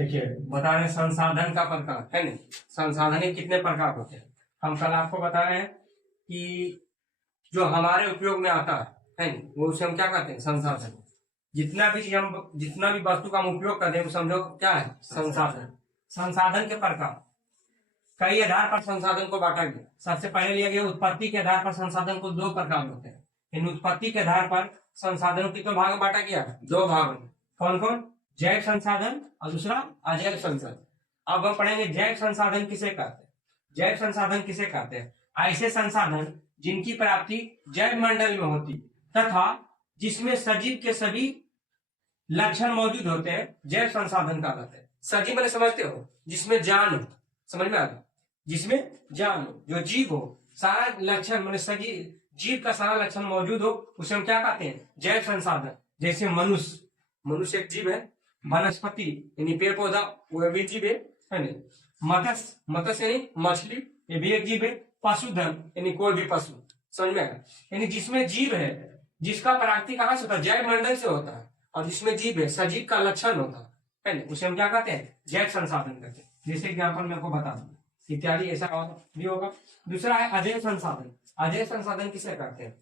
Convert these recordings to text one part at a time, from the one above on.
देखिए बता रहे हैं संसाधन का प्रकार है नहीं, संसाधन के कितने प्रकार होते हैं। हम कल आपको बता रहे हैं कि जो हमारे उपयोग में आता है नहीं, वो उसे हम क्या कहते हैं, संसाधन। जितना भी वस्तु का हम उपयोग करते हैं वो समझो क्या है, संसाधन। संसाधन के प्रकार कई आधार पर संसाधन को बांटा गया। सबसे पहले लिया गया उत्पत्ति के आधार पर संसाधन को दो प्रकार होते हैं। इन उत्पत्ति के आधार पर संसाधनों को कितने भाग में बांटा गया, दो भाग में। कौन कौन, जैव संसाधन और दूसरा अजैव संसाधन। अब हम पढ़ेंगे जैव संसाधन किसे कहते हैं। जैव संसाधन किसे कहते हैं, ऐसे संसाधन जिनकी प्राप्ति जैव मंडल में होती तथा जिसमें सजीव के सभी लक्षण मौजूद होते हैं, जैव संसाधन का कहते हैं। सजीव मैंने समझते हो, जिसमें जान हो, समझ में आ गया, जिसमें जान हो, जो जीव हो, सारा लक्षण मैंने सजीव जीव का सारा लक्षण मौजूद हो, उसे हम क्या कहते हैं, जैव संसाधन। जैसे मनुष्य एक जीव है, वनस्पति यानी पेड़ पौधा वो भी जीव है नहीं, मत्स्य यानी मछली ये भी एक जीव है, पशुधन यानी कोई भी पशु, समझ में आया। यानी जिसमें जीव है, जिसका प्राप्ति कहाँ से होता है, जैव मंडल से होता है, और जिसमें जीव है, सजीव का लक्षण होता है ना, उसे हम क्या कहते हैं, जैव संसाधन कहते हैं। जैसे एग्जाम्पल मैं आपको बता दूं इत्यादि, ऐसा भी होगा। दूसरा है अजैव संसाधन। अजैव संसाधन किसे कहते हैं,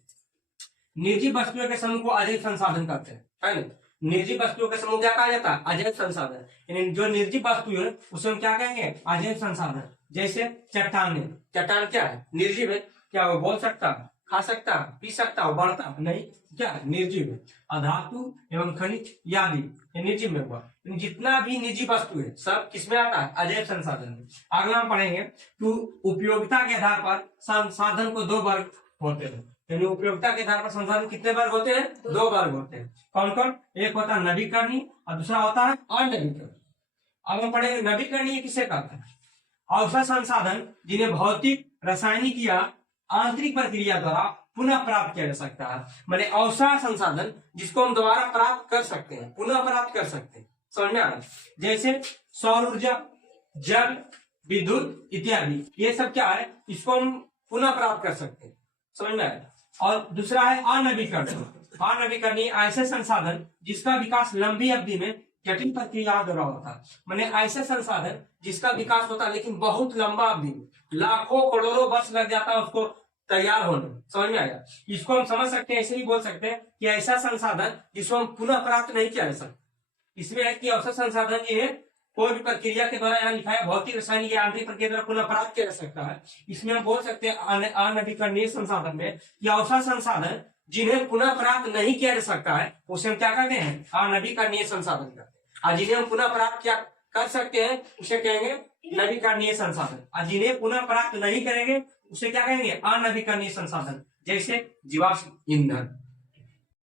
निर्जीव वस्तुओं के समूह को अजैव संसाधन कहते हैं, है ना। निर्जीव वस्तुओं के समूह क्या कहा जाता है, अजैव संसाधन। यानी जो निर्जीव वस्तु है उसे हम क्या कहेंगे, अजैव संसाधन। जैसे चट्टान क्या है, निर्जीव है, क्या वो बोल सकता, खा सकता, पी सकता, बढ़ता नहीं, क्या निर्जीव है। अधातु एवं खनिज आदि ये निर्जीव में हुआ। जितना भी निजी वस्तु है सब किसमें आता है, अजैव संसाधन में। अगला हम पढ़ेंगे तो उपयोगिता के आधार पर संसाधन को दो वर्ग होते हैं। यानी उपयोगिता के आधार पर संसाधन कितने वर्ग होते हैं, दो वर्ग होते हैं। कौन कौन, एक होता है नवीकरणीय और दूसरा होता है अनवीकरणीय। अब हम पढ़ेंगे नवीकरणीय किसे कहते हैं, अवसर संसाधन जिन्हें भौतिक, रासायनिक या आंतरिक प्रक्रिया द्वारा पुनः प्राप्त किया जा सकता है। माने अवसर संसाधन जिसको हम दोबारा प्राप्त कर सकते हैं, पुनः प्राप्त कर सकते हैं, समझ में आ रहा है। जैसे सौर ऊर्जा, जल, विद्युत इत्यादि, ये सब क्या है, इसको हम पुनः प्राप्त कर सकते हैं, समझ में आया। और दूसरा है अनवीकरणीय। अनवीकरणीय ऐसे संसाधन जिसका विकास लंबी अवधि में जटिल प्रक्रिया द्वारा होता है। मैंने ऐसे संसाधन जिसका विकास होता है लेकिन बहुत लंबा अवधि में, लाखों करोड़ों वर्ष लग जाता है उसको तैयार होने, समझ में आया। इसको हम समझ सकते हैं, ऐसे ही बोल सकते हैं कि ऐसा संसाधन जिसको हम पुनः प्राप्त नहीं किया जा सकता। इसमें है कि अवसर संसाधन ये कोई भी प्रक्रिया के द्वारा, यहाँ लिखा है भौतिक, रासायनिक या आंतरिक प्रक्रिया द्वारा पुनः प्राप्त किया जा सकता है। इसमें हम बोल सकते हैं अनवीकरणीय संसाधन में या अवसर संसाधन जिन्हें पुनः प्राप्त नहीं किया जा सकता है उसे हम क्या कहते हैं, अनवीकरणीय संसाधन कहते हैं। और जिन्हें हम पुनः प्राप्त क्या कर सकते हैं उसे कहेंगे नवीकरणीय संसाधन। और जिन्हें पुनः प्राप्त नहीं करेंगे उसे क्या कहेंगे, अनवीकरणीय संसाधन। जैसे जीवाश्म ईंधन,